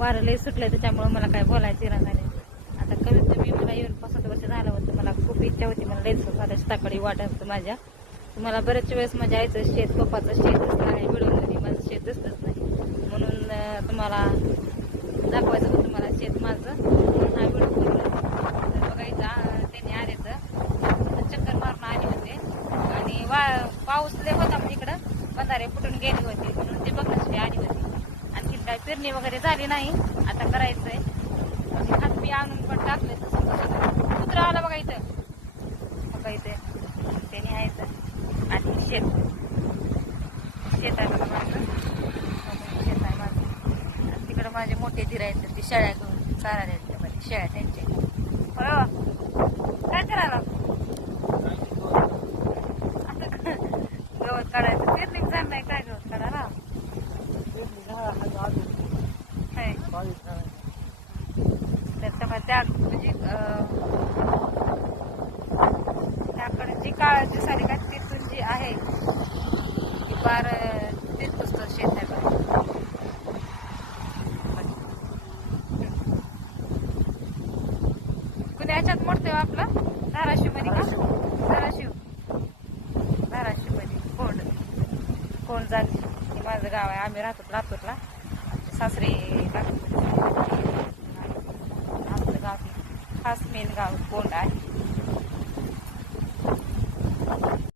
वारं लय सुटलंय त्याच्यामुळे मला काय बोलायचं ना झाले. आता कमीत कमी मला येऊन 5-7 वर्ष झालं होतं. मला खूप इच्छा होती, मला लय दिवसाला शेताकडे वाटत होतं माझ्या. तुम्हाला बरेच वेळेस माझ्या आईचं शेत, पप्पाचं शेतच नाही, व्हिडिओमध्ये माझं शेत दिसतच नाही, म्हणून तुम्हाला दाखवायचं होतं मला शेत माझं. हा व्हिडिओ करून तर बघायचं त्यांनी आले तर चक्कर मारून आले होते. आणि पाऊस लय होता म्हणजे इकडं बंधारे फुटून गेले होते, म्हणून ते बघण्यासाठी आली होती. आणखी काय पेरणी वगैरे झाली नाही, आता करायचंय. हात मी आणून पण टाकले. कुत्रा आला बघा इथं, बघा इथे त्यांनी यायचं. आणि शेत आहे बघा माझं, शेत आहे माझं. आणि तिकडं माझे मोठे धीर आहेत, ते शेळ्या घेऊन चारायला त्यामध्ये शेळ्या त्यांचे. काय करायला गवत काढायचं, पेरणी झालं नाही काय गवत काढायला. त्याच्यामुळे त्या म्हणजे त्याकडे जी काळाची सारी काय तिथून जी आहे ती बार तेच पुस्तक शेत आहे बघा. कुणी याच्यात मोडतोय आपला धाराशिव मध्ये का? धाराशिव मध्ये कोण जागी हे माझं गाव आहे. आम्ही राहतो लातूरला, आमचे सासरे आपलं गाव खास मेन गाव कोंड आहे.